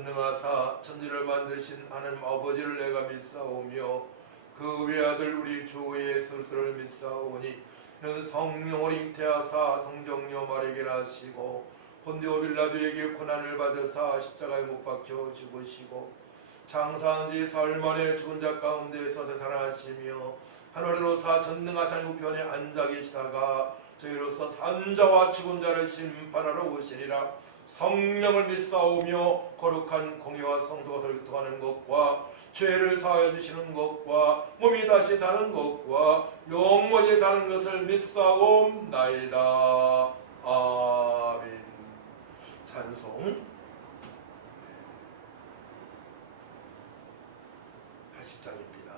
전능하사 천지를 만드신 하나님 아버지를 내가 믿사오며 그 외아들 우리 주 예수를 믿사오니 이는 성령을 잉태하사 동정녀 마리아에게 나시고 본디오 빌라도에게 고난을 받으사 십자가에 못 박혀 죽으시고 장사한 지 사흘 만에 죽은 자 가운데서 되살아나시며 하늘로사 전능하신 우편에 앉아 계시다가 저희로서 산자와 죽은 자를 심판하러 오시리라. 성령을 믿사오며 거룩한 공예와 성도가 교통하는 것과 죄를 사하여 주시는 것과 몸이 다시 사는 것과 영원히 사는 것을 믿사옵나이다. 아멘. 찬송 80장입니다.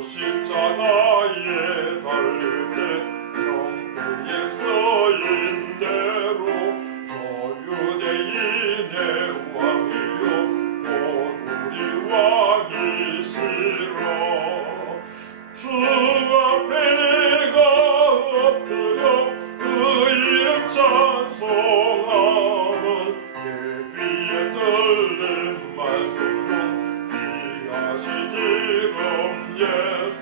십자가에 달릴 때 영계에 쓰인 대로 저유대인의 왕이요 곧 우리 왕이시라. 주 앞에 내가 엎드려 그 이름 찬송함은 내 귀에 들린 말씀 중 귀하신 이름 예수.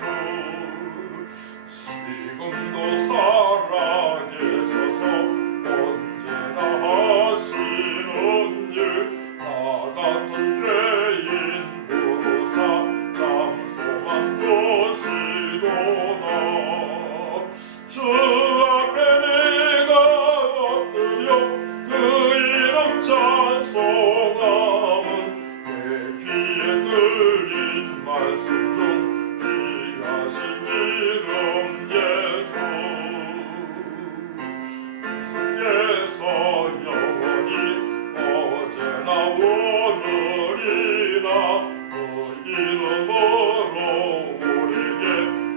지금도 살아계셔서 언제나 하시는 일, 나 같은 죄인 부르사 잠소만 주시도다. 주 앞에 내가 엎드려 그 이름 찬송함은 내 귀에 들린 말씀 중 귀하신 이름 예수. 예수께서 영원히 어제나 오늘이나 그 이름으로 우리에게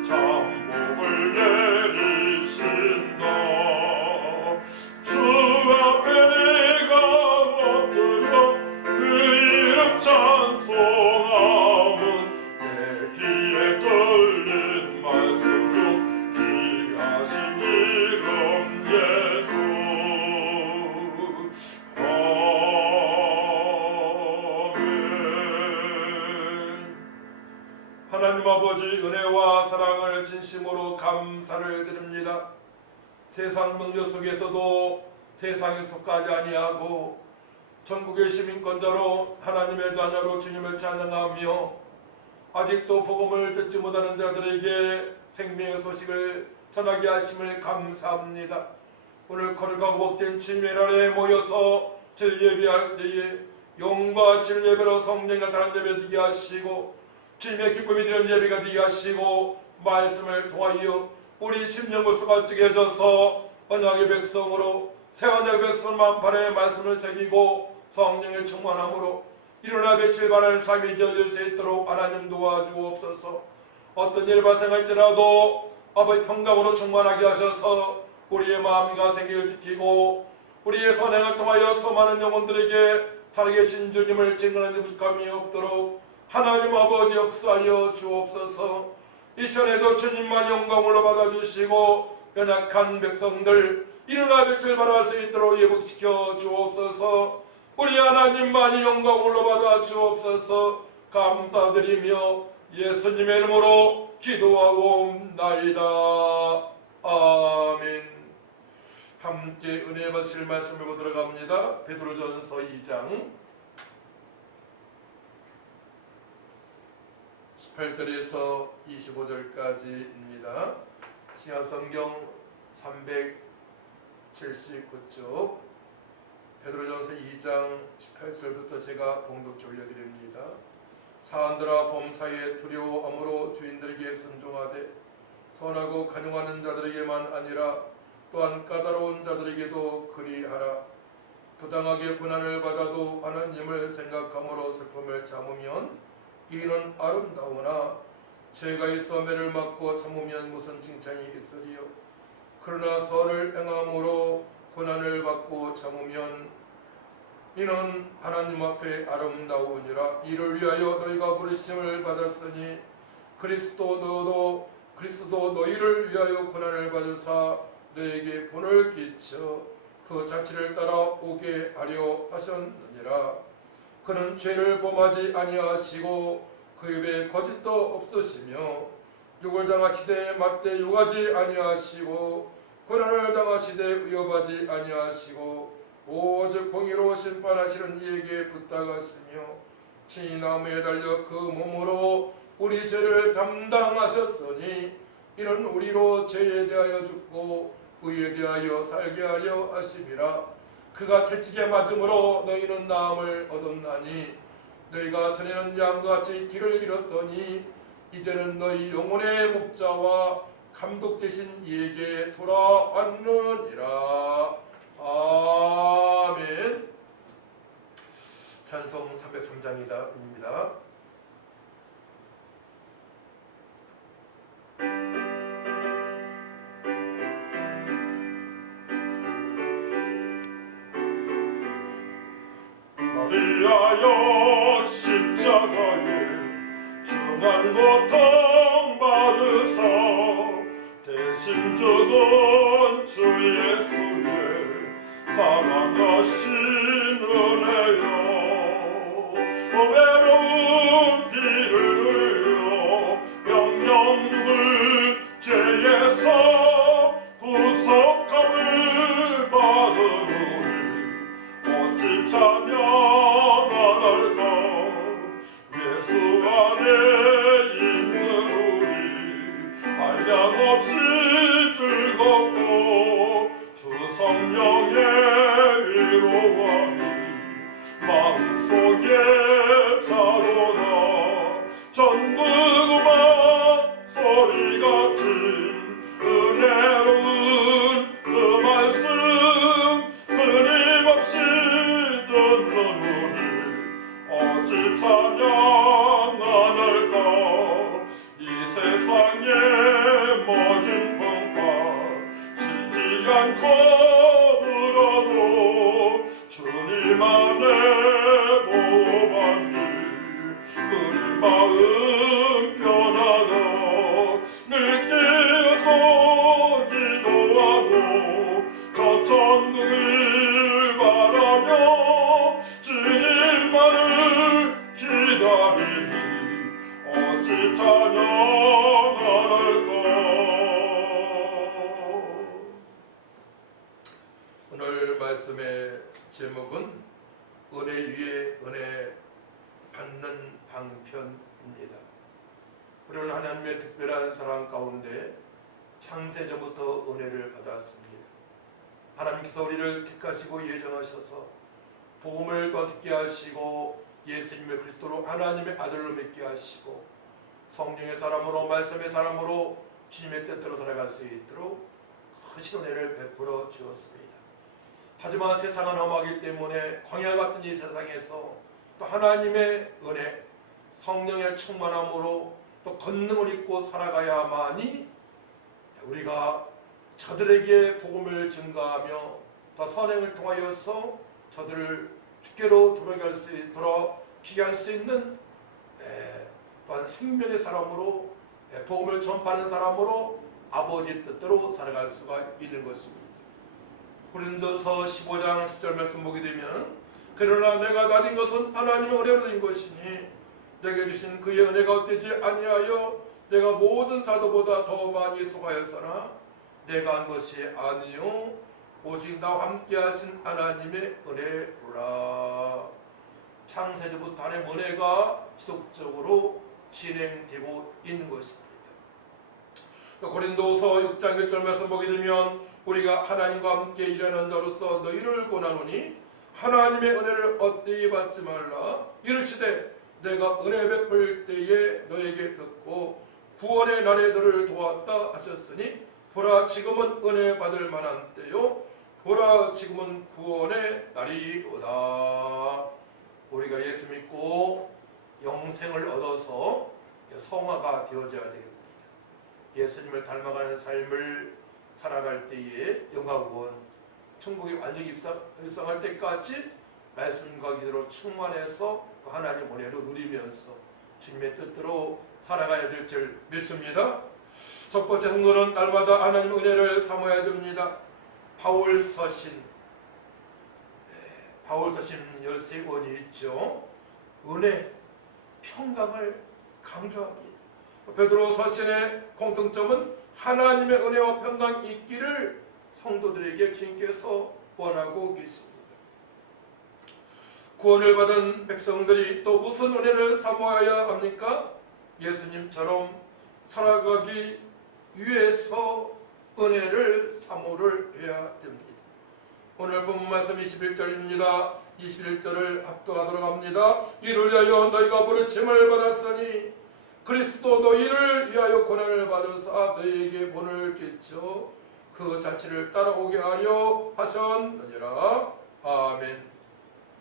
참복을 내리신다. 주 앞에 내가 엎드려 그 이름 찬송함은 내 귀에 들린 말씀 중 귀하신 이름 예수. 아멘. 하나님 아버지 은혜와 사랑을 진심으로 감사를 드립니다. 세상 명조 속에서도 세상에 속하지 아니하고 전국의 시민권자로 하나님의 자녀로 주님을 찬양하며 아직도 복음을 듣지 못하는 자들에게 생명의 소식을 전하게 하심을 감사합니다. 오늘 거룩하고 복된 주님의 날에 모여서 진예배할 때에 영과 진예배로 성령이 나타난 예배 되게 하시고 주님의 기쁨이 되는 예배가 되게 하시고 말씀을 통하여 우리 심령을 쏟아지게 해줘서 언약의 백성으로 새 언약의 백성 만판의 말씀을 새기고 성령의 충만함으로 일어나 뵙길 바라는 삶이 되어질 수 있도록 하나님 도와주옵소서. 어떤 일 발생할지라도 아버지 평강으로 충만하게 하셔서 우리의 마음과 생기를 지키고 우리의 선행을 통하여 수많은 영혼들에게 살아계신 주님을 증언하는 부족함이 없도록 하나님 아버지 역사하여 주옵소서. 이 시간에도 주님만 영광으로 받아주시고 연약한 백성들 일어나 뵙길 바랄 수 있도록 예복시켜 주옵소서. 우리 하나님만이 영광으로 받아 주옵소서. 감사드리며 예수님의 이름으로 기도하옵나이다. 아멘. 함께 은혜 받으실 말씀을 보도록 합니다. 베드로전서 2장 18절에서 25절까지입니다. 시간성경 379쪽 베드로전서 2장 18절부터 제가 봉독 올려드립니다. 사한들아 범사에 두려워함으로 주인들에게 순종하되 선하고 간용하는 자들에게만 아니라 또한 까다로운 자들에게도 그리하라. 부당하게 고난을 받아도 하나님을 생각함으로 슬픔을 참으면 이는 아름다우나 죄가 있어 매를 맞고 참으면 무슨 칭찬이 있으리요. 그러나 선을 행함으로 고난을 받고 참으면 이는 하나님 앞에 아름다우니라. 이를 위하여 너희가 부르심을 받았으니 그리스도 너희를 위하여 고난을 받으사 너에게 본을 끼쳐 그 자치를 따라 오게 하려 하셨느니라. 그는 죄를 범하지 아니하시고 그 입에 거짓도 없으시며 욕을 당하시되 맞대 욕하지 아니하시고 고난을 당하시되 위협하지 아니하시고 오직 공의로 심판하시는 이에게 부탁하시며 친히 나무에 달려 그 몸으로 우리 죄를 담당하셨으니 이는 우리로 죄에 대하여 죽고 의에 대하여 살게 하려 하심이라. 그가 채찍에 맞음으로 너희는 나음을 얻었나니 너희가 전에는 양같이 길을 잃었더니 이제는 너희 영혼의 목자와 감독 되신 이에게 돌아왔느니라. 아멘. 찬송 303장입니다. 위하여 십자가에 중한 고통 받으사 대신 죽은 주 예수의 사랑하신 은혜여 외로운 피를 흘려 영영 죽을 죄에서 구속함을 받은 우리 어찌 찬양하랄까. 예수 안에 있는 우리 한량없이 즐겁고 주 성령의 위로함이 마음속에 차오르나. 전국 음악 소리 같은 은혜로운 그 말씀 끊임없이 듣는 우리 어찌 찬양하랄까. 이 세상에 모진 풍파 쉬지 않고 불어도 주님 안에 보호받니 우리 마음 편하다. 늘 깨어서 기도하고 저 천국을 바라며 주님만을 기다리니 어찌 찬양하랄까. 오늘 말씀의 제목은 은혜 위에 은혜 받는 방편입니다. 우리는 하나님의 특별한 사랑 가운데 창세전부터 은혜를 받았습니다. 하나님께서 우리를 택하시고 예정하셔서 복음을 더 듣게 하시고 예수님의 그리스도로 하나님의 아들로 믿게 하시고 성령의 사람으로 말씀의 사람으로 주님의 뜻대로 살아갈 수 있도록 크신 은혜를 베풀어 주었습니다. 하지만 세상은 험하기 때문에 광야 같은 이 세상에서 또 하나님의 은혜, 성령의 충만함으로 또 권능을 입고 살아가야만이 우리가 저들에게 복음을 증가하며 더 선행을 통하여서 저들을 주께로 돌아가게 할 수 있는 또한 생명의 사람으로 복음을 전파하는 사람으로 아버지 뜻대로 살아갈 수가 있는 것입니다. 고린도서 15장 10절 말씀 보게 되면 그러나 내가 가진 것은 하나님의 은혜로 된 것이니 내게 주신 그의 은혜가 어때지 아니하여 내가 모든 사도보다 더 많이 수고하였으나 내가 한 것이 아니요 오직 나와 함께 하신 하나님의 은혜로라. 창세전부터 하나님의 은혜가 지속적으로 진행되고 있는 것입니다. 고린도서 6장 1절 말씀 보게 되면 우리가 하나님과 함께 일하는 자로서 너희를 권하노니 하나님의 은혜를 헛되이 받지 말라. 이르시되 내가 은혜 베풀 때에 너에게 듣고 구원의 날에 너를 도왔다 하셨으니 보라 지금은 은혜 받을 만한 때요 보라 지금은 구원의 날이오다. 우리가 예수 믿고 영생을 얻어서 성화가 되어져야 되겠습니다. 예수님을 닮아가는 삶을 살아갈 때에 영화구원 천국에 완전히 입성할 때까지 말씀과 기도로 충만해서 하나님 은혜로 누리면서 주님의 뜻대로 살아가야 될 줄 믿습니다. 첫 번째 성도는 날마다 하나님 은혜를 삼아야 됩니다. 바울서신 13권이 있죠. 은혜, 평강을 강조합니다. 베드로서신의 공통점은 하나님의 은혜와 평강이 있기를 성도들에게 주님께서 원하고 계십니다. 구원을 받은 백성들이 또 무슨 은혜를 사모해야 합니까? 예수님처럼 살아가기 위해서 은혜를 사모를 해야 됩니다. 오늘 본 말씀 21절입니다. 21절을 합독하도록 합니다. 이를 위하여 너희가 부르심을 받았으니 그리스도 너희를 위하여 고난을 받으사 너희에게 본을 끼쳐 그 자취를 따라오게 하려 하셨느니라. 아멘.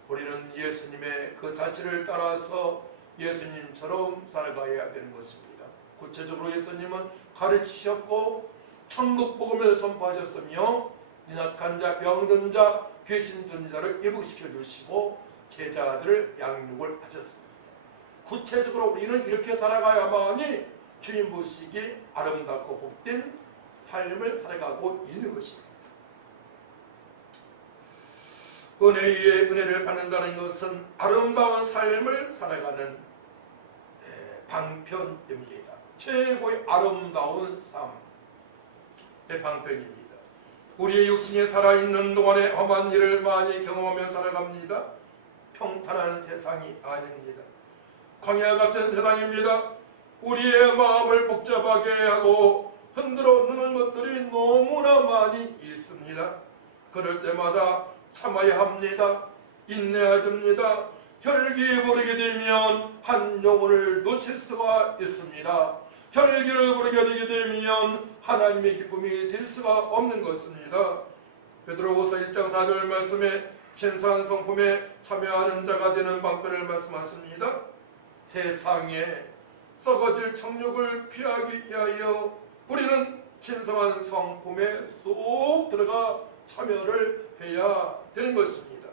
우리는 예수님의 그 자취를 따라서 예수님처럼 살아가야 되는 것입니다. 구체적으로 예수님은 가르치셨고 천국 복음을 선포하셨으며 연약한 자, 병든 자, 귀신 들린 자를 회복시켜 주시고 제자들을 양육을 하셨습니다. 구체적으로 우리는 이렇게 살아가야만이 주님 보시기에 아름답고 복된 삶을 살아가고 있는 것입니다. 은혜 위에 은혜를 받는다는 것은 아름다운 삶을 살아가는 방편입니다. 최고의 아름다운 삶의 방편입니다. 우리의 육신이 살아있는 동안에 험한 일을 많이 경험하며 살아갑니다. 평탄한 세상이 아닙니다. 광야 같은 세상입니다. 우리의 마음을 복잡하게 하고 흔들어 놓는 것들이 너무나 많이 있습니다. 그럴 때마다 참아야 합니다. 인내해야 됩니다. 혈기 부르게 되면 한 영혼을 놓칠 수가 있습니다. 혈기를 부르게 되게 되면 하나님의 기쁨이 될 수가 없는 것입니다. 베드로후서 1장 4절 말씀에 신선 성품에 참여하는 자가 되는 방편을 말씀하십니다. 세상에 썩어질 정욕을 피하기 위하여 우리는 신성한 성품에 쏙 들어가 참여를 해야 되는 것입니다.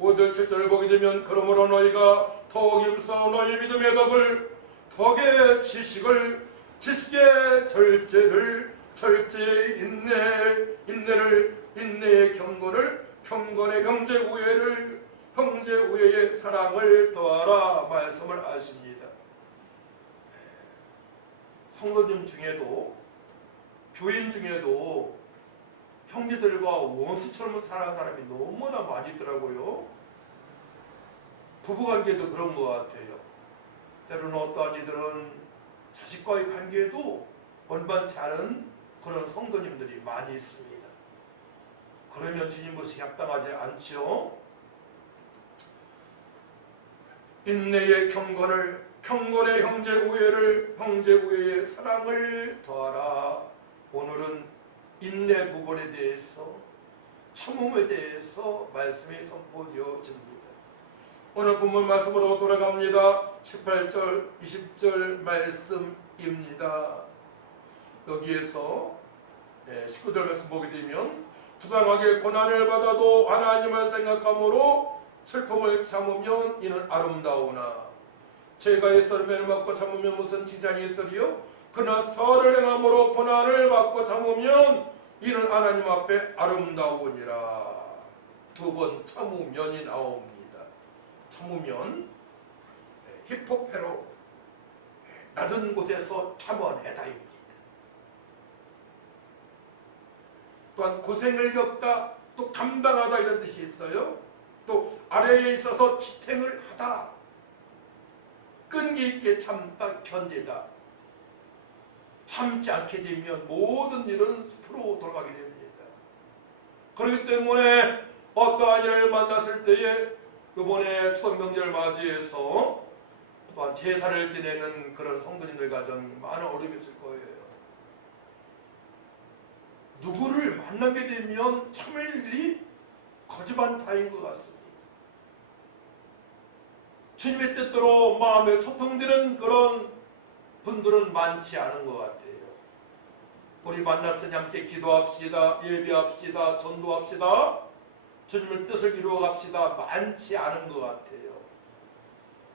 5절 7절을 보게 되면 그러므로 너희가 더욱 힘써 너희 믿음의 덕을 덕의 지식을 지식의 절제를 절제의 인내를 인내의 경건을 경건의 형제 우애를 형제 우애의 사랑을 더하라 말씀을 하십니다. 성도님 중에도 교인 중에도 형제들과 원수처럼 살아가는 사람이 너무나 많이 있더라고요. 부부관계도 그런 것 같아요. 때로는 어떠한 이들은 자식과의 관계도 원만치 않은 그런 성도님들이 많이 있습니다. 그러면 주님 보시기 합당하지 않지요. 인내의 경건을 경건의 형제 우애를 형제 우애의 사랑을 더하라. 오늘은 인내 부분에 대해서 참음에 대해서 말씀이 선포되어집니다. 오늘 본문 말씀으로 돌아갑니다. 18절 20절 말씀입니다. 여기에서 19절 말씀 보게 되면 부당하게 고난을 받아도 하나님을 생각함으로 슬픔을 참으면 이는 아름다우나 죄가의 썰매를 맞고 참으면 무슨 칭찬이 있으리요? 그러나 선을 행함으로 고난을 받고 참으면 이는 하나님 앞에 아름다우니라. 두 번 참으면이 나옵니다. 참으면 히포페로 낮은 곳에서 참아내다입니다. 또한 고생을 겪다 또 감당하다 이런 뜻이 있어요. 또 아래에 있어서 지탱을 하다 끈기 있게 참다 견디다. 참지 않게 되면 모든 일은 숲으로 돌아가게 됩니다. 그렇기 때문에 어떠한 일을 만났을 때에 이번에 추석 명절을 맞이해서 또한 제사를 지내는 그런 성도님들과 전 많은 어려움이 있을 거예요. 누구를 만나게 되면 참을 일이 거지반타인 것 같습니다. 주님의 뜻대로 마음에 소통되는 그런 분들은 많지 않은 것 같아요. 우리 만났으니 함께 기도합시다, 예배합시다, 전도합시다, 주님의 뜻을 이루어 갑시다. 많지 않은 것 같아요.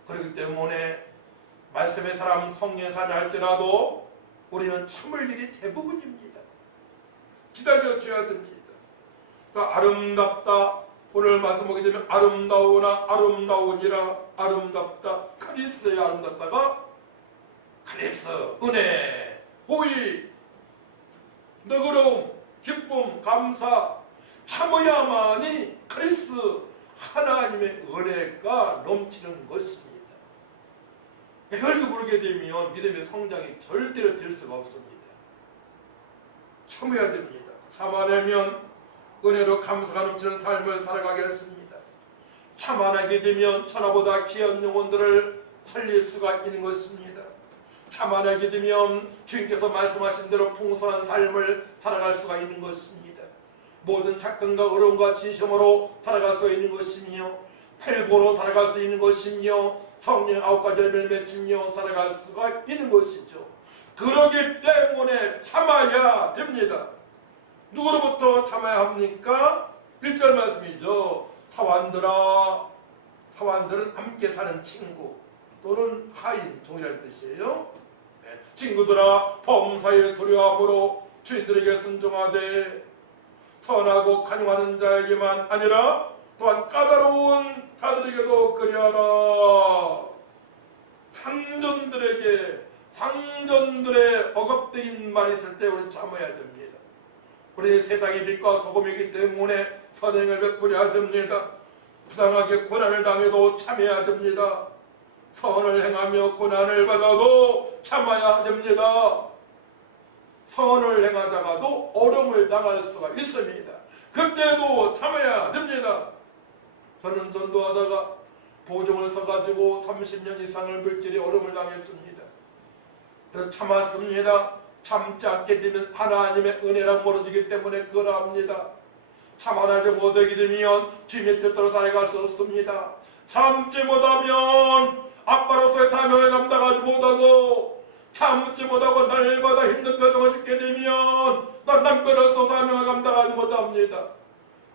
그렇기 때문에 말씀의 사람, 성령의 사람 할지라도 우리는 참을 일이 대부분입니다. 기다려줘야 됩니다. 그러니까 아름답다, 오늘 말씀 보게 되면 아름다우나 아름다우니라, 아름답다, 카리스의 아름답다가 카리스, 은혜, 호의, 너그러움, 기쁨, 감사, 참어야만이 카리스, 하나님의 은혜가 넘치는 것입니다. 이걸 모르게 되면 믿음의 성장이 절대로 될 수가 없습니다. 참아야 됩니다. 참아내면 은혜로 감사가 넘치는 삶을 살아가겠습니다. 참 안 하게 되면 천하보다 귀한 영혼들을 살릴 수가 있는 것입니다. 참 안 하게 되면 주님께서 말씀하신 대로 풍성한 삶을 살아갈 수가 있는 것입니다. 모든 착근과 어려움과 진심으로 살아갈 수 있는 것이며 팔보로 살아갈 수 있는 것이며 성령 9가지 열매를 맺으며 살아갈 수가 있는 것이죠. 그러기 때문에 참아야 됩니다. 누구로부터 참아야 합니까? 1절 말씀이죠. 사완들아, 사완들은 함께 사는 친구 또는 하인, 종이라는 뜻이에요. 네. 친구들아, 범사에 두려움으로 주인들에게 순종하되 선하고 간용하는 자에게만 아니라 또한 까다로운 자들에게도 그리하라. 상전들의 억압적인 말이 있을 때 우리는 참아야 됩니다. 우리 세상의 빛과 소금이기 때문에 선행을 베풀어야 됩니다. 부당하게 고난을 당해도 참아야 됩니다. 선을 행하며 고난을 받아도 참아야 됩니다. 선을 행하다가도 어려움을 당할 수가 있습니다. 그때도 참아야 됩니다. 저는 전도하다가 보증을 써가지고 30년 이상을 물질이 어려움을 당했습니다. 그래서 참았습니다. 참지 않게 되면 하나님의 은혜랑 멀어지기 때문에 그걸 합니다. 참아나지 못하게 되면 주님의 뜻대로 살아갈 수 없습니다. 참지 못하면 아빠로서의 사명을 감당하지 못하고, 참지 못하고 날마다 힘든 표정을 짓게 되면 난 남편으로서 사명을 감당하지 못합니다.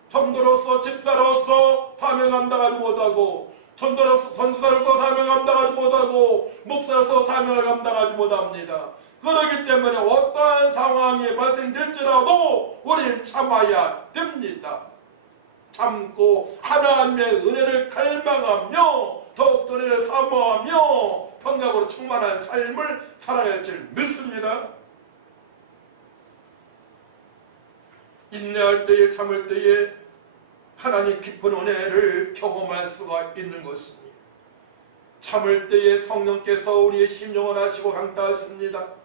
성도로서, 집사로서 사명을 감당하지 못하고, 전도사로서 사명을 감당하지 못하고, 목사로서 사명을 감당하지 못합니다. 그렇기 때문에 어떠한 상황이 발생될지라도 우리는 참아야 됩니다. 참고 하나님의 은혜를 갈망하며 더욱더 은혜를 사모하며 평강으로 충만한 삶을 살아갈 줄 믿습니다. 인내할 때에, 참을 때에 하나님 깊은 은혜를 경험할 수가 있는 것입니다. 참을 때에 성령께서 우리의 심령을 하시고 강타하십니다.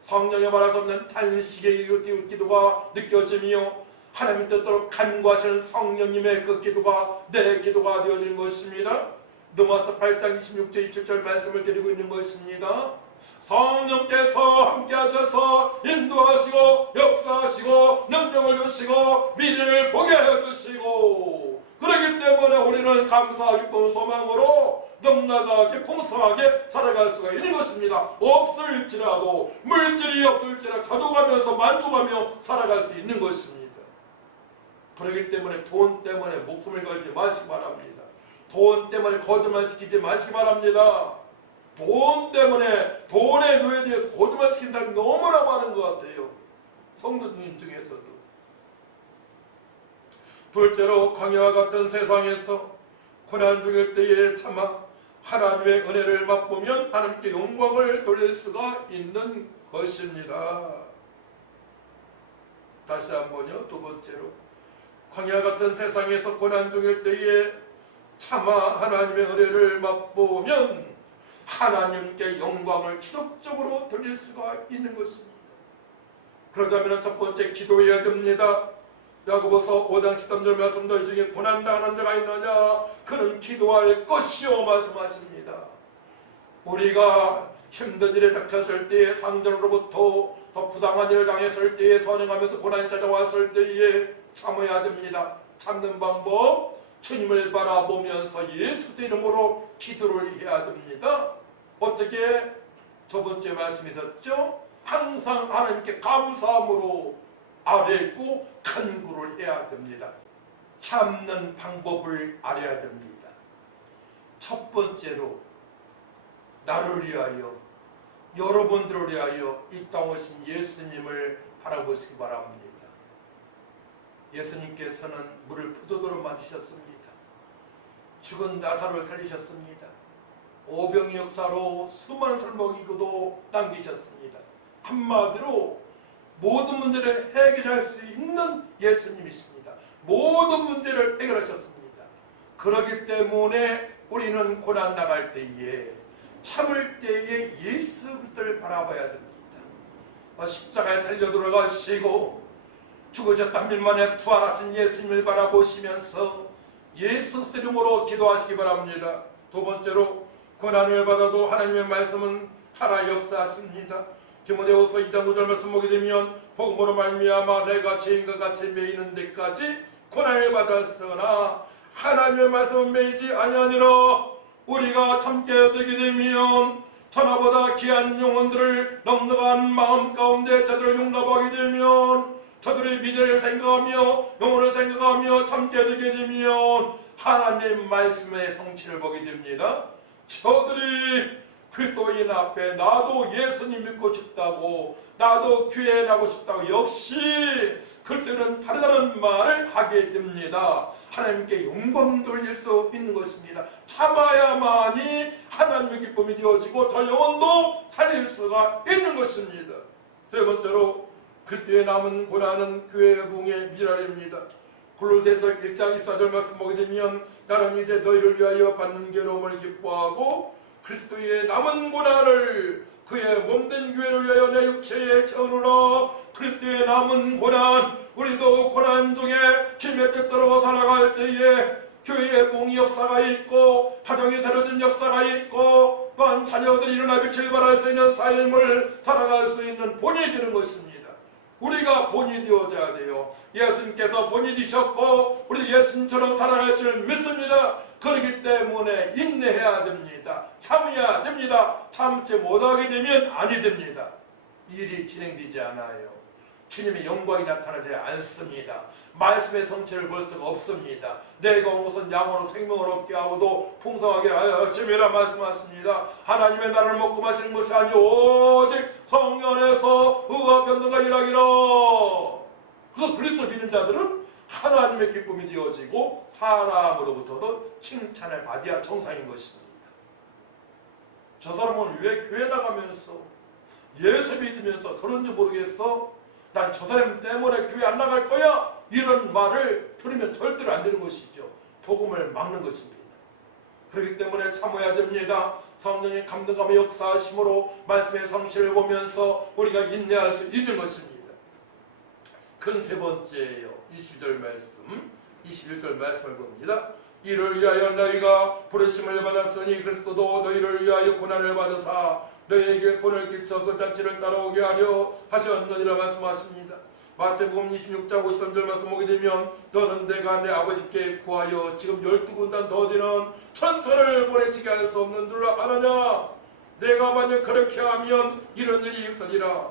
성령의 말할 수 없는 탄식의 기도가 느껴지며 하나님 뜻대로 간구하시는 성령님의 그 기도가 내 기도가 되어지는 것입니다. 로마서 8장 26절 27절 말씀을 드리고 있는 것입니다. 성령께서 함께 하셔서 인도하시고 역사하시고 능력을 주시고 미래를 보게 해주시고, 그렇기 때문에 우리는 감사와 기쁨 소망으로 넘나가게 풍성하게 살아갈 수가 있는 것입니다. 없을지라도, 물질이 없을지라도 가져가면서 만족하며 살아갈 수 있는 것입니다. 그렇기 때문에 돈 때문에 목숨을 걸지 마시기 바랍니다. 돈 때문에 거짓말 시키지 마시기 바랍니다. 돈 때문에, 돈의 노예에 대해서 거짓말 시키는 사람이 너무나 많은 것 같아요. 성도님 중에서도. 둘째로, 광야와 같은 세상에서 고난 중일 때에 참아 하나님의 은혜를 맛보면 하나님께 영광을 돌릴 수가 있는 것입니다. 다시 한번요. 두 번째로, 광야 같은 세상에서 고난 중일 때에 참아 하나님의 은혜를 맛보면 하나님께 영광을 지속적으로 돌릴 수가 있는 것입니다. 그러자면 첫 번째, 기도해야 됩니다. 야고보서 5장 13절 말씀 너희 중에 고난당하는 자가 있느냐 그는 기도할 것이요 말씀하십니다. 우리가 힘든 일에 닥쳤을 때에 상전으로부터 더 부당한 일을 당했을 때에 선행하면서 고난이 찾아왔을 때에 참아야 됩니다. 참는 방법 주님을 바라보면서 예수 이름으로 기도를 해야 됩니다. 어떻게? 저번주에 말씀이 있었죠? 항상 하나님께 감사함으로 아뢰고 간구를 해야 됩니다. 참는 방법을 알아야 됩니다. 첫 번째로 나를 위하여 여러분들을 위하여 이 땅 오신 예수님을 바라보시기 바랍니다. 예수님께서는 물을 포도주로 만드셨습니다. 죽은 나사로를 살리셨습니다. 오병의 역사로 수많은 사람을 먹이고도 남기셨습니다. 한마디로 모든 문제를 해결할 수 있는 예수님이십니다. 모든 문제를 해결하셨습니다. 그렇기 때문에 우리는 고난 나갈 때에 참을 때에 예수 그리스도를 바라봐야 됩니다. 십자가에 달려 들어가시고 죽으셨다 3일 만에 부활하신 예수님을 바라보시면서 예수 이름으로 기도하시기 바랍니다. 두 번째로 고난을 받아도 하나님의 말씀은 살아 역사하십니다. 디모데후서 2장 9절 말씀 보게 되면 복음으로 말미암아 내가 죄인과 같이 매이는 데까지 고난을 받았으나 하나님의 말씀은 매이지 아니하니라. 우리가 참게 되게 되면 천하보다 귀한 영혼들을 넉넉한 마음 가운데 저들을 용납하게 되면 저들의 미래를 생각하며 영혼을 생각하며 참게 되게 되면 하나님의 말씀의 성취를 보게 됩니다. 저들이 그리스도인 앞에 나도 예수님 믿고 싶다고 나도 교회 나고 싶다고 역시 그때는 다른 말을 하게 됩니다. 하나님께 영광 돌릴 수 있는 것입니다. 참아야만이 하나님의 기쁨이 되어지고 저 영혼도 살릴 수가 있는 것입니다. 세 번째로 그리스도의 남은 고난은 교회의 부흥의 미랄입니다. 골로새서 1장 24절 말씀 보게 되면 나는 이제 너희를 위하여 받는 괴로움을 기뻐하고 그리스도의 남은 고난을 그의 몸된 교회를 위하여 내 육체에 채우노라. 그리스도의 남은 고난, 우리도 고난 중에 힘의 뜻대로 살아갈 때에 교회의 부흥 역사가 있고 가정이 새로진 역사가 있고 또한 자녀들이 일어나 빛을 발할 수 있는 삶을 살아갈 수 있는 본이 되는 것입니다. 우리가 본이 되어져야 돼요. 예수님께서 본이 되셨고 우리 예수님처럼 살아갈 줄 믿습니다. 그렇기 때문에 인내해야 됩니다. 참아야 됩니다. 참지 못하게 되면 아니 됩니다. 일이 진행되지 않아요. 주님의 영광이 나타나지 않습니다. 말씀의 성취를 볼 수가 없습니다. 내가 온 것은 양으로 생명을 얻게 하고도 풍성하게 하여 주시리라 말씀하십니다. 하나님의 나라를 먹고 마시는 것이 아니 오직 성령 안에서 의와 평등과 일하기라. 그래서 그리스도 믿는 자들은 하나님의 기쁨이 되어지고 사람으로부터도 칭찬을 받아야 정상인 것입니다. 저 사람은 왜 교회 나가면서 예수 믿으면서 저런지 모르겠어? 난 저 사람 때문에 교회 안 나갈 거야? 이런 말을 들으면 절대로 안 되는 것이죠. 복음을 막는 것입니다. 그렇기 때문에 참아야 됩니다. 성령의 감동감의 역사하심으로 말씀의 성취를 보면서 우리가 인내할 수 있는 것입니다. 큰 세 번째예요. 22절 말씀, 21절 말씀을 봅니다. 이를 위하여 너희가 부르심을 받았으니 그리스도도 너희를 위하여 고난을 받으사 너희에게 본을 끼쳐 그 자체를 따라오게 하려 하셨느니라 말씀하십니다. 마태복음 26장 53절 말씀 보게 되면 너는 내가 내 아버지께 구하여 지금 12군단 더 되는 천사를 보내시게 할 수 없는 줄로 아느냐? 내가 만약 그렇게 하면 이런 일이 있으리라.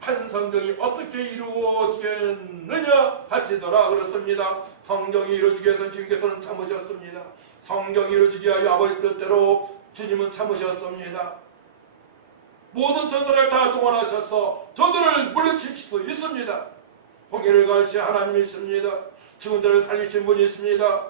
한 성경이 어떻게 이루어지겠느냐 하시더라 그렇습니다. 성경이 이루어지기 위해서 주님께서는 참으셨습니다. 성경이 이루어지기 위하여 아버지 뜻대로 주님은 참으셨습니다. 모든 천사를 다 동원하셔서 저들을 물리칠 수 있습니다. 통일을 가르치신 하나님이십니다. 죽은 자를 살리신 분이십니다.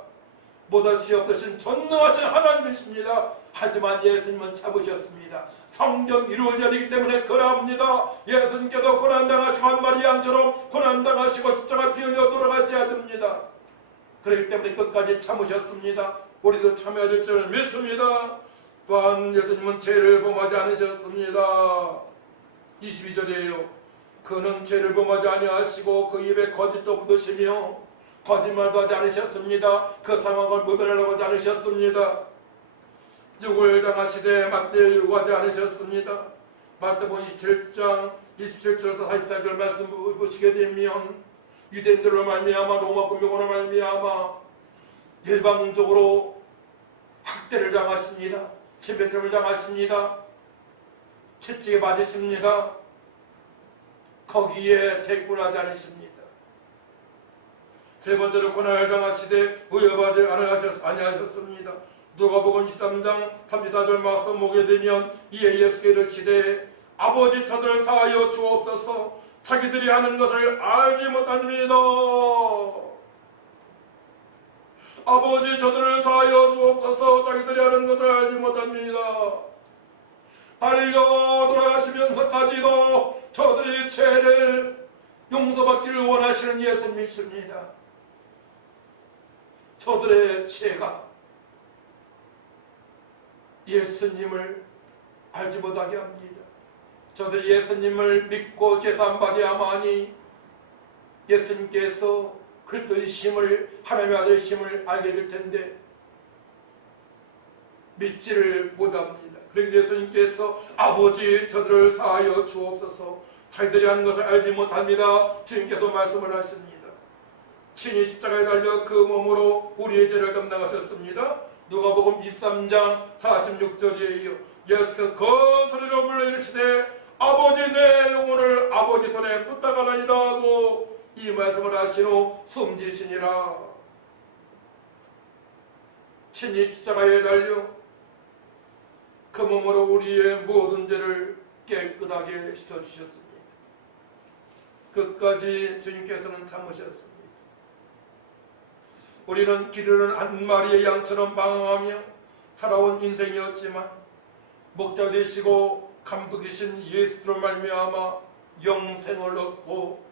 못하시 없으신 전능하신 하나님이십니다. 하지만 예수님은 참으셨습니다. 성경 이루어져야 되기 때문에 그러합니다. 예수님께서 고난당하시고 한 마리 양처럼 고난당하시고 십자가 피 흘려 돌아가셔야 됩니다. 그렇기 때문에 끝까지 참으셨습니다. 우리도 참아야 될 줄 믿습니다. 또한 예수님은 죄를 범하지 않으셨습니다. 22절이에요. 그는 죄를 범하지 아니하시고 그 입에 거짓도 묻으시며 거짓말도 하지 않으셨습니다. 그 상황을 모면하려고 하지 않으셨습니다. 욕을 당하시되 맞대어 요구하지 않으셨습니다. 마태복음 27장 27절에서 44절 말씀 보시게 되면 유대인들로 말미암아 로마 군병으로 말미암아 일방적으로 학대를 당하십니다. 침뱉음을 당하십니다. 채찍에 맞으십니다. 거기에 대꾸하지 않으십니다. 세 번째로 고난을 당하시되 의협하지 아니하셨습니다. 누가복음 13장 34절 말씀 보게 되면 이에 예수께서 이르시되 아버지 저들을 사하여 주옵소서 자기들이 하는 것을 알지 못합니다. 아버지 저들을 사하여 주옵소서 자기들이 하는 것을 알지 못합니다. 달려 돌아가시면서까지도 저들의 죄를 용서받기를 원하시는 예수님이십니다. 저들의 죄가 예수님을 알지 못하게 합니다. 저들이 예수님을 믿고 제사함받아야 하니 예수님께서 그리스도의 심을 하나님의 아들의 심을 알게 될 텐데 믿지를 못합니다. 그래서 예수님께서 아버지 저들을 사하여 주옵소서 자기들이 하는 것을 알지 못합니다. 주님께서 말씀을 하십니다. 친히 십자가에 달려 그 몸으로 우리의 죄를 담당하셨습니다. 누가복음 23장 46절이에요. 예수께서 큰 소리로 불러 이르시되 아버지 내 영혼을 아버지 손에 부탁하나이다 하고 이 말씀을 하신 후 숨지시니라. 친히 십자가에 달려 그 몸으로 우리의 모든 죄를 깨끗하게 씻어주셨습니다. 끝까지 주님께서는 참으셨습니다. 우리는 기르는 한 마리의 양처럼 방황하며 살아온 인생이었지만 목자 되시고 감독이신 예수로 말미암아 영생을 얻고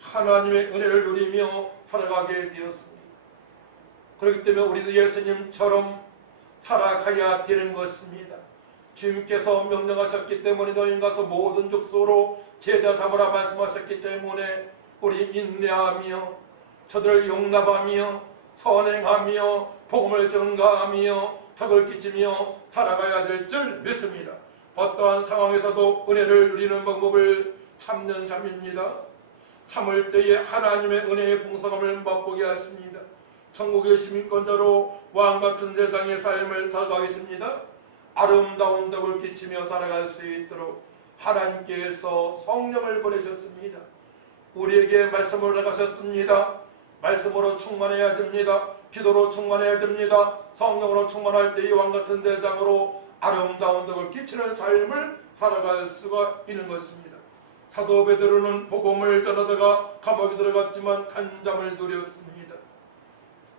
하나님의 은혜를 누리며 살아가게 되었습니다. 그렇기 때문에 우리도 예수님처럼 살아가야 되는 것입니다. 주님께서 명령하셨기 때문에 너희 가서 모든 족속으로 제자 삼으라 말씀하셨기 때문에 우리 인내하며 저들을 용납하며 선행하며 복음을 전가하며 덕을 끼치며 살아가야 될 줄 믿습니다. 어떠한 상황에서도 은혜를 누리는 방법을 참는 삶입니다. 참을 때에 하나님의 은혜의 풍성함을 맛보게 하십니다. 천국의 시민권자로 왕같은 세상의 삶을 살아가고 계십니다. 아름다운 덕을 끼치며 살아갈 수 있도록 하나님께서 성령을 보내셨습니다. 우리에게 말씀을 나가셨습니다. 말씀으로 충만해야 됩니다. 기도로 충만해야 됩니다. 성령으로 충만할 때 이와 같은 대장으로 아름다운 덕을 끼치는 삶을 살아갈 수가 있는 것입니다. 사도 베드로는 복음을 전하다가 감옥에 들어갔지만 간잠을 누렸습니다.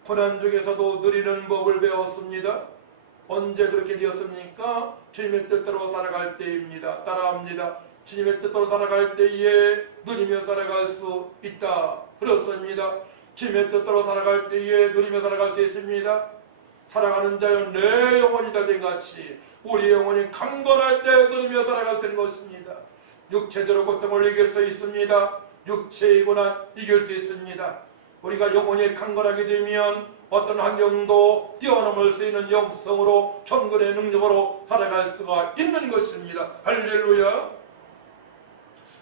고난 중에서도 누리는 법을 배웠습니다. 언제 그렇게 되었습니까? 주님의 뜻대로 살아갈 때입니다. 따라합니다. 주님의 뜻대로 살아갈 때에 누리며 살아갈 수 있다. 그렇습니다. 주님의 뜻대로 살아갈 때에 누리며 살아갈 수 있습니다. 사랑하는 자여 내 영혼이 다된 같이 우리 영혼이 강건할 때 누리며 살아갈 수 있는 것입니다. 육체적으로 고통을 이길 수 있습니다. 육체의 고난 이길 수 있습니다. 우리가 영혼이 강건하게 되면 어떤 환경도 뛰어넘을 수 있는 영성으로 경건의 능력으로 살아갈 수가 있는 것입니다. 할렐루야.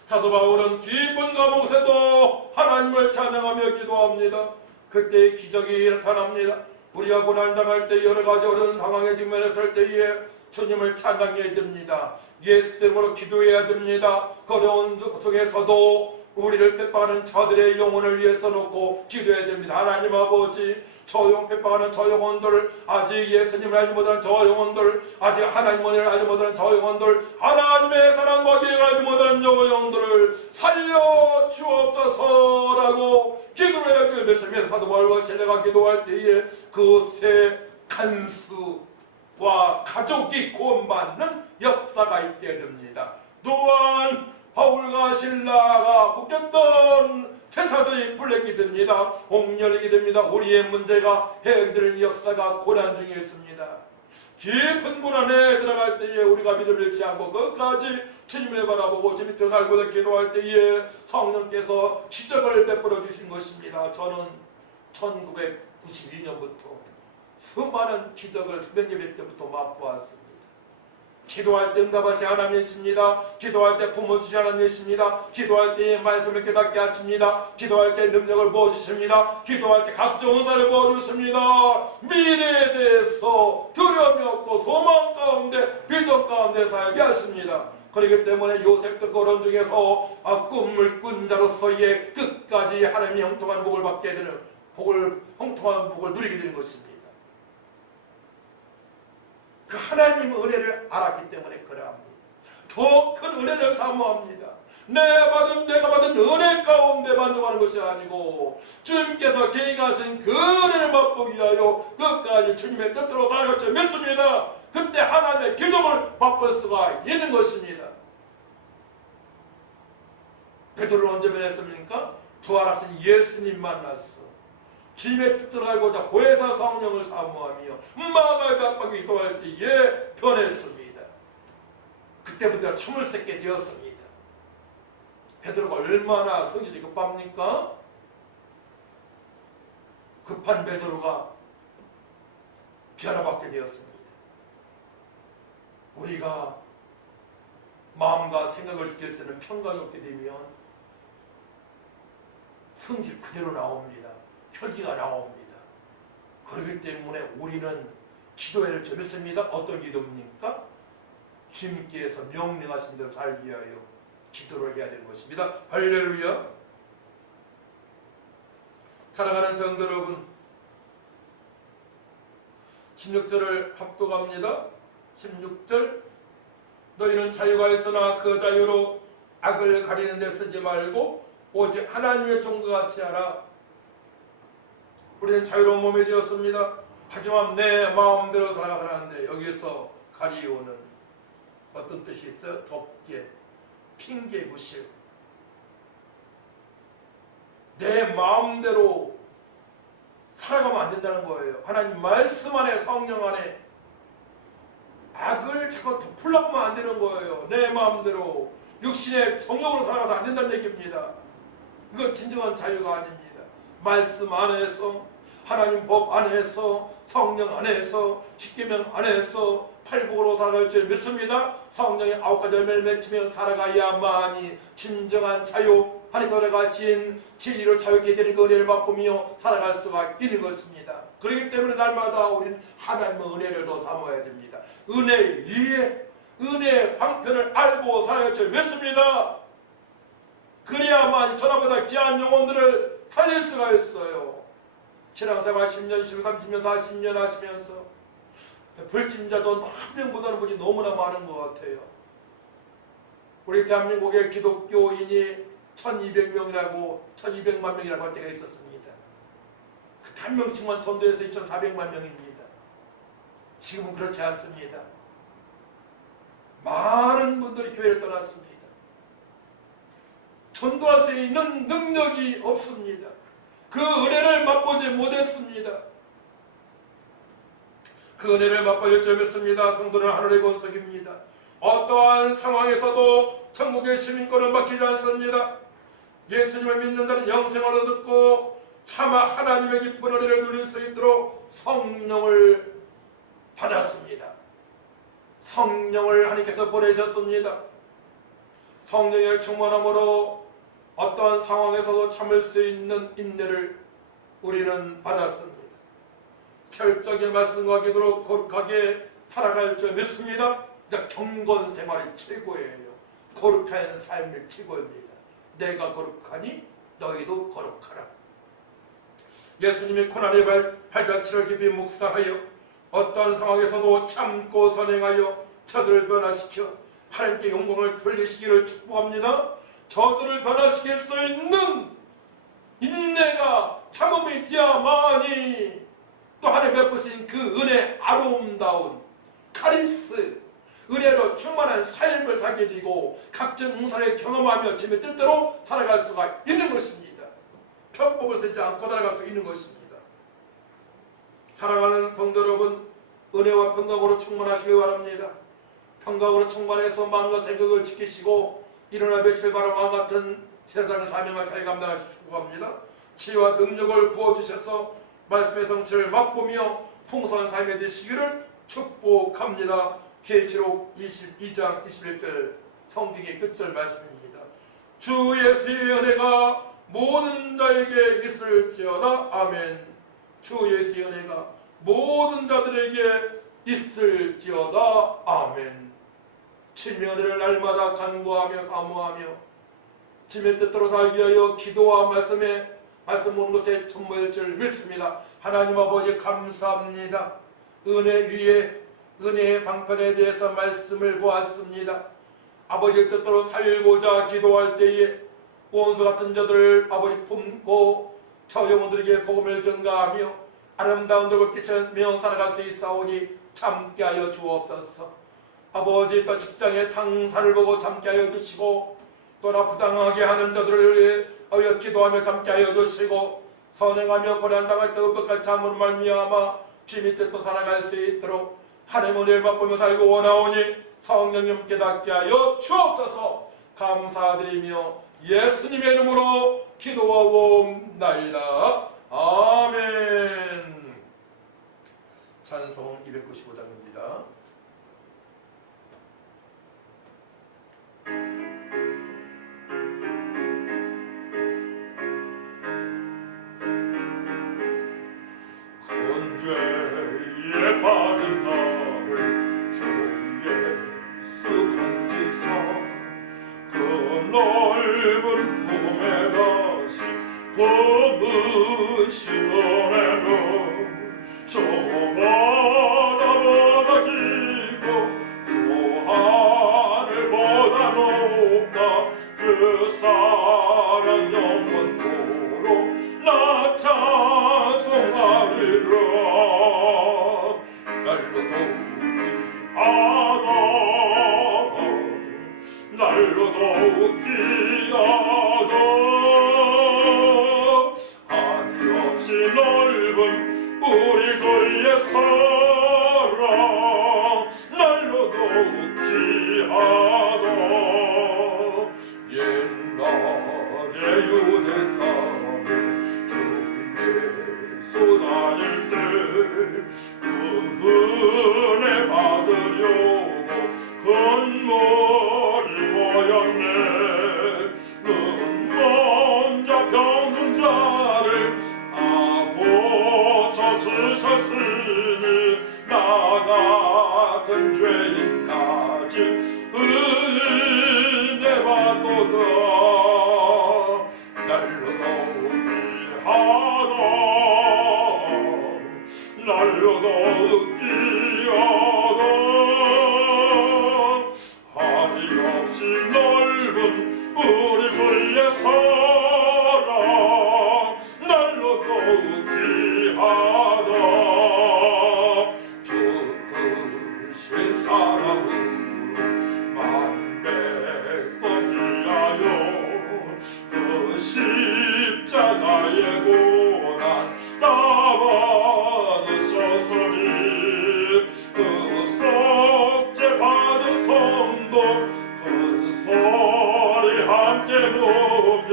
사도 바울은 깊은 감옥에서도 하나님을 찬양하며 기도합니다. 그때 기적이 나타납니다. 우리가 고난당할 때 여러 가지 어려운 상황에 직면했을 때에 주님을 찬양해야 됩니다. 예수 이름으로 기도해야 됩니다. 그 어려운 속에서도 우리를 핍박하는 자들의 영혼을 위해서 놓고 기도해야 됩니다. 하나님 아버지, 저 영혼 핍박하는 저 영혼들, 아직 예수님을 알지 못하는 저 영혼들, 아직 하나님을 알지 못하는 저 영혼들, 하나님의 사랑과 계획을 알지 못하는 저 영혼들을 살려 주옵소서라고 기도해야 될 것입니다. 사도 바울과 신뢰가 기도할 때에 그 새 간수와 가족이 구원받는 역사가 있게 됩니다. 또한 바울과 신라가 묶였던 태사들이 풀리게 됩니다. 옥열리게 됩니다. 우리의 문제가 해결되는 역사가 고난 중에 있습니다. 깊은 굴 안에 들어갈 때에 우리가 믿음을 잃지 않고 끝까지 주님을 바라보고 주 밑에 살고 기도할 때에 성령께서 기적을 베풀어 주신 것입니다. 저는 1992년부터 수많은 기적을 새벽 예배 때부터 맛보았습니다. 기도할 때 응답하시 하나님이십니다. 기도할 때 품어주시 하나님이십니다. 기도할 때 말씀을 깨닫게 하십니다. 기도할 때 능력을 부어주십니다. 기도할 때 각종 은사를 부어주십니다. 미래에 대해서 두려움이 없고 소망 가운데 비전 가운데 살게 하십니다. 그렇기 때문에 요셉도 그런 중에서 꿈을 꾼 자로서의 끝까지 하나님의 형통한 복을 받게 되는 형통한 복을 누리게 되는 것입니다. 그 하나님의 은혜를 알았기 때문에 그러합니다. 더 큰 은혜를 사모합니다. 내가 받은 은혜 가운데 만족하는 것이 아니고 주님께서 계획하신 그 은혜를 맛보기 위하여 끝까지 주님의 뜻대로 살아갈 줄 믿습니다. 그때 하나님의 기적을 맛볼 수가 있는 것입니다. 베드로는 언제 변했습니까? 부활하신 예수님 만났어. 주님의 뜻을 알고자 보혜사 성령을 사모하며 마가의 압박에 기도할 때에 변했습니다. 그때부터 참을 수 있게 되었습니다. 베드로가 얼마나 성질이 급합니까? 급한 베드로가 변화받게 되었습니다. 우리가 마음과 생각을 지킬 수 있는 평강이 없게 되면 성질 그대로 나옵니다. 혈기가 나옵니다. 그렇기 때문에 우리는 기도회를 점했습니다. 어떤 기도입니까? 주님께서 명령하신 대로 살기 위하여 기도를 해야 되는 것입니다. 할렐루야. 사랑하는 성도 여러분, 16절을 합독합니다. 16절, 너희는 자유가 있으나 그 자유로 악을 가리는 데 쓰지 말고 오직 하나님의 종과 같이 하라. 우리는 자유로운 몸이 되었습니다. 하지만 내 마음대로 살아가서는 안 돼. 여기서 가리우는 어떤 뜻이 있어요? 덮개, 핑계, 구실. 내 마음대로 살아가면 안 된다는 거예요. 하나님 말씀 안에, 성령 안에 악을 자꾸 덮으려고 하면 안 되는 거예요. 내 마음대로 육신의 정욕으로 살아가서 안 된다는 얘기입니다. 이건 진정한 자유가 아닙니다. 말씀 안에서, 하나님 법 안에서, 성령 안에서, 십계명 안에서 팔복으로 살아갈 줄 믿습니다. 성령의 9가지 열매를 맺으며 살아가야만이 진정한 자유, 하나님께서 가신 진리로 자유케 되는 그 은혜를 맛보며 살아갈 수가 있는 것입니다. 그렇기 때문에 날마다 우리는 하나님의 은혜를 더 사모해야 됩니다. 은혜 위에 은혜의 방편을 알고 살아갈 줄 믿습니다. 그래야만 전하보다 귀한 영혼들을 살릴 수가 있어요. 신앙생활 10년, 10년, 30년, 40년 하시면서 불신자도 한 명보다는 분이 너무나 많은 것 같아요. 우리 대한민국의 기독교인이 1200명이라고 1200만 명이라고 할 때가 있었습니다. 그 한 명씩만 전도해서 2400만 명입니다. 지금은 그렇지 않습니다. 많은 분들이 교회를 떠났습니다. 전도할 수 있는 능력이 없습니다. 그 은혜를 맛보지 못했습니다. 그 은혜를 맛볼 줄 믿습니다. 성도는 하늘의 권속입니다. 어떠한 상황에서도 천국의 시민권을 맡기지 않습니다. 예수님을 믿는 자는 영생을 얻고 차마 하나님의 깊은 은혜를 누릴 수 있도록 성령을 받았습니다. 성령을 하나님께서 보내셨습니다. 성령의 충만함으로 어떠한 상황에서도 참을 수 있는 인내를 우리는 받았습니다. 철저하게 말씀과 기도로 거룩하게 살아갈 줄 믿습니다. 그러니까 경건 생활이 최고예요. 거룩한 삶이 최고입니다. 내가 거룩하니 너희도 거룩하라. 예수님이 고난의 발자취를 깊이 묵상하여 어떤 상황에서도 참고 선행하여 저들을 변화시켜 하나님께 영광을 돌리시기를 축복합니다. 저들을 변화시킬 수 있는 인내가 참음이 되어야만이 또 하나님 베푸신 그 은혜 아름다운 카리스 은혜로 충만한 삶을 살게 되고 각종 응사를 경험하며 주님의 뜻대로 살아갈 수가 있는 것입니다. 편법을 쓰지 않고 살아갈 수 있는 것입니다. 사랑하는 성도 여러분, 은혜와 평강으로 충만하시길 바랍니다. 평강으로 충만해서 마음과 생각을 지키시고 일어나 맺힐 바람과 같은 세상의 사명을 잘 감당하시기 축복합니다. 치유와 능력을 부어주셔서 말씀의 성취를 맛보며 풍성한 삶이 되시기를 축복합니다. 계시록 22장 21절 성경의 끝절 말씀입니다. 주 예수의 은혜가 모든 자에게 있을지어다. 아멘. 주 예수의 은혜가 모든 자들에게 있을지어다. 아멘. 주님의 은혜를 날마다 간구하며 사모하며 주님의 뜻대로 살기 위하여 기도와 말씀 모든 것에 전무할 줄 믿습니다. 하나님 아버지 감사합니다. 은혜 위에 은혜의 방편에 대해서 말씀을 보았습니다. 아버지 뜻대로 살고자 기도할 때에 원수 같은 자들을 아버지 품고 저 영혼들에게 복음을 전가하며 아름다운 덕을 끼치며 살아갈 수 있사오니 참게 하여 주옵소서. 아버지 또 직장의 상사를 보고 참게 하여 주시고 또나 부당하게 하는 자들을 위해 기도하며 참게 하여 주시고 선행하며 고난당할 때도 끝까지 참으로 말미암아 주님의 뜻도 살아갈 수 있도록 하나님의 은혜를 맛보며 살고 원하오니 성령님 깨닫게 하여 주옵소서. 감사드리며 예수님의 이름으로 기도하옵나이다. 아멘. 찬송 295장입니다. 큰 죄에 빠진 나를 주 예수 건지사 그 넓은 품에 다시 품으신 은혜로 저 바다보다 깊고 저 하늘보다 높다. 그 사랑 영원토록 나 찬송하리라. 날로 더욱 귀하다. 날로 더욱 귀하다. 한이없이 넓은 우리 주의 사랑 날로 더욱 귀하다. 옛날에 유대 땅에 주 예수 다닐 때 그 은혜 받으려고 큰 머리 모였네. 눈 먼저 병든 자를 다 고쳐주셨으니 나 같은 죄인까지 은혜 받도다. 날로 더욱 귀하다. 날로 더욱 귀하다. 한이 없이 넓은 우리 주의 사랑 날로 더욱 귀하다. 주 크신 사랑으로 만 백성 위하여 그 십자가의 고난 다 받으셨으니 그 속죄 받은 성도 큰 소리 함께 높여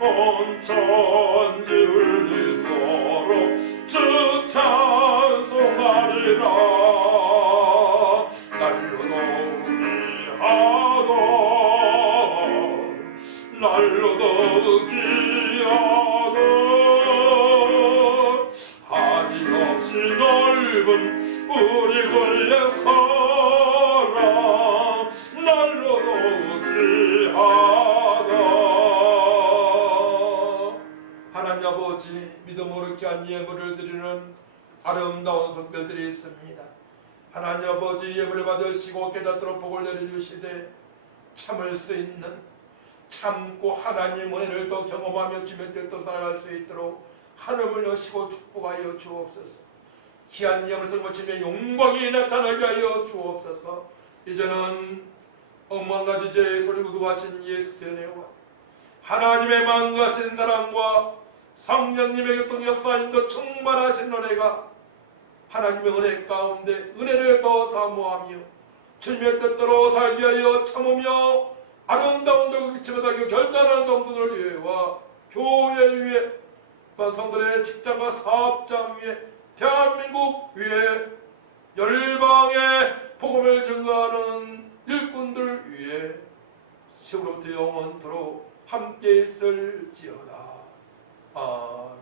온 천지 울리도록 주 찬송하리라. 날로 더욱 귀하다. 날로 더욱 귀하다. 한이 없이 넓은 우리 주의 사랑 날로 더욱 귀하다. 하나님 아버지 믿음으로 귀한 예물을 드리는 아름다운 성들들이 있습니다. 하나님 아버지 예물을 받으시고 깨닫도록 복을 내려주시되 참을 수 있는 참고 하나님 은혜를 더 경험하며 주님의 뜻도 살아갈 수 있도록 하늘을 여시고 축복하여 주옵소서. 귀한 예물을 성모 주님의 영광이 나타나게 하여 주옵소서. 이제는 억만가지 죄의 소리 구속하신 예수의 은혜와 하나님의 만가신 사랑과 성령님의 교통 역사인도 충만하신 은혜가 하나님의 은혜 가운데 은혜를 더 사모하며 주님의 뜻대로 살기 위하여 참으며 아름다운 덕을 지켜다기 결단한 성도들을 위해와 교회 위에 또한 성도들의 직장과 사업장 위에 대한민국 위에 열방에 복음을 증거하는 일꾼들 위에 시부로부터 영원토록 함께 있을지어다. 아멘.